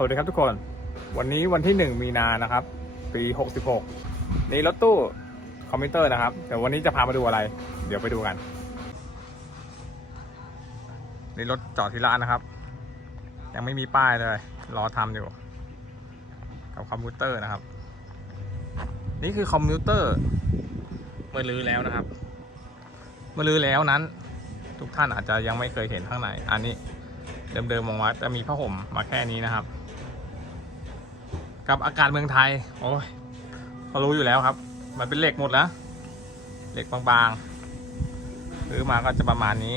สวัสดีครับทุกคน วันนี้วันที่ 1 มีนานะครับ ปี 66 นี่รถตู้คอมพิวเตอร์นะครับ เดี๋ยววันนี้จะพามาดูอะไร เดี๋ยวไปดูกัน นี่รถจอดที่ร้านนะครับ ยังไม่มีป้ายเลย รอทำอยู่ กับคอมพิวเตอร์นะครับ นี่คือคอมพิวเตอร์เมื่อรื้อแล้วนะครับ เมื่อรื้อแล้วนั้น ทุกท่านอาจจะยังไม่เคยเห็นข้างใน อันนี้เดิมๆมองว่าจะมีผ้าห่มมาแค่นี้นะครับ กับอากาศเมืองไทย โอ้ยเขารู้อยู่แล้วครับ มันเป็นเหล็กหมดแล้วเหล็กบางๆซื้อมาก็จะประมาณนี้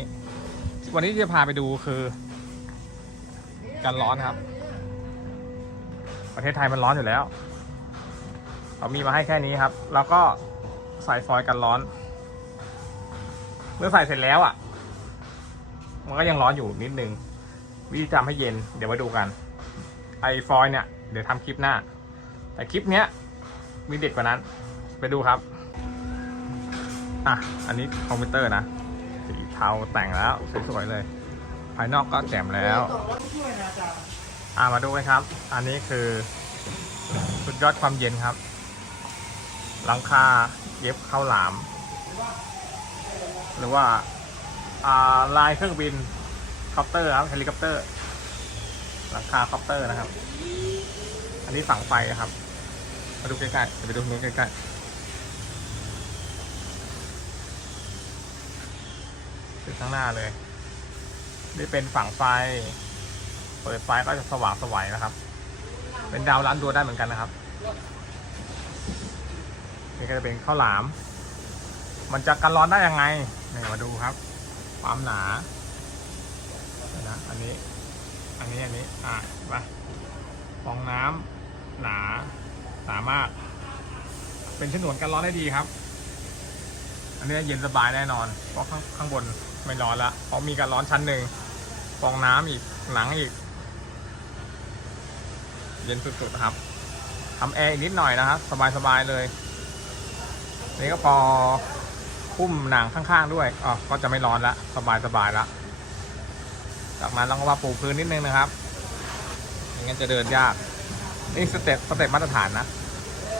วันนี้ที่จะพาไปดูคือการร้อนครับ ประเทศไทยมันร้อนอยู่แล้วเขามีมาให้แค่นี้ครับ แล้วก็ใส่ฟอยล์กันร้อน เมื่อใส่เสร็จแล้วอะ มันก็ยังร้อนอยู่นิดนึงวิธีทำให้เย็นเดี๋ยวมาดูกัน ไอฟอยล์เนี่ย เดี๋ยวทำคลิปหน้า แต่คลิปเนี้ยมีเด็ดกว่านั้น ไปดูครับ อะ อันนี้คอมพิวเตอร์นะ สีเทาแต่งแล้วสวยๆเลย ภายนอกก็แจ่มแล้ว อะมาดูกันครับ อันนี้คือสุดยอดความเย็นครับ หลังคาเย็บข้าวหลาม หรือว่าลายเครื่องบินคอปเตอร์ครับเฮลิคอปเตอร์หลังคาคอปเตอร์นะครับ นนี้ฝังไฟครับ มาดูใกล้ๆเดี๋ยวไปดูนู้นใกล้ๆคือข้างหน้าเลย นี่เป็นฝั่งไฟ เปิดไฟก็จะสว่างสวัยนะครับ เป็นดาวล้านดวงได้เหมือนกันนะครับ นี่ก็จะเป็นข้าวหลาม มันจะกันร้อนได้ยังไงนี่มาดูครับ ความหนานะอันนี้ อันนี้ อันนี้ อะ ไปฟองน้ำ หนาหนามาก เป็นฉนวนกันร้อนได้ดีครับ อันนี้เย็นสบายแน่นอน เพราะข้างางบนไม่ร้อนละเพราะมีการร้อนชั้นหนึ่งฟองน้ำอีกหนังอีก เย็นสุดๆครับทำแอร์อีกนิดหน่อยนะครับ สบายๆเลย นี่ก็พอคุ้มหนังข้างๆด้วยอ๋อก็จะไม่ร้อนละสบายๆละจากนั้นเราก็มาปูพื้นนิดนึงนะครับไม่งั้นจะเดินยาก นี่สเต็ปสเต็ปมาตรฐานนะ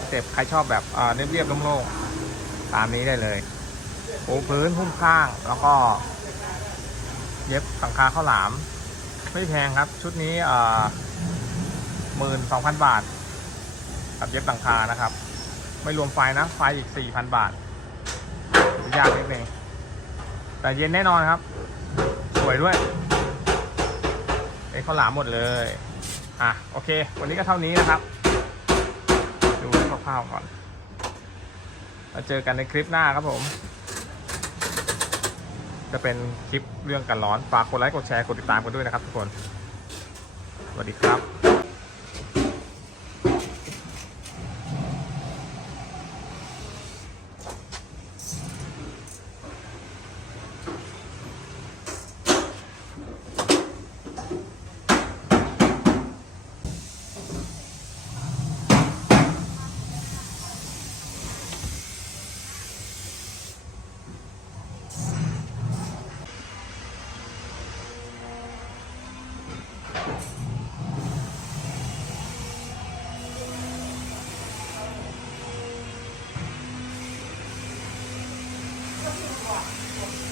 สเต็ปใครชอบแบบเออเรียบๆโล่งๆตามนี้ได้เลยปูพื้นหุ้มข้างแล้วก็ เย็บสังคาข้าวหลาม ไม่แพงครับ ชุดนี้เออหมื่นสองพันบาทกับเย็บสังคานะครับ ไม่รวมไฟนะ ไฟอีกสี่พันบาทยากนิดนึงแต่เย็นแน่นอนครับ สวยด้วยเป็นข้าวหลามหมดเลย อะโอเค วันนี้ก็เท่านี้นะครับ ดูคร่าวๆก่อนมาเจอกันในคลิปหน้าครับผม จะเป็นคลิปเรื่องกันร้อน ฝากกดไลค์กดแชร์กดติดตามกันด้วยนะครับทุกคน สวัสดีครับ po.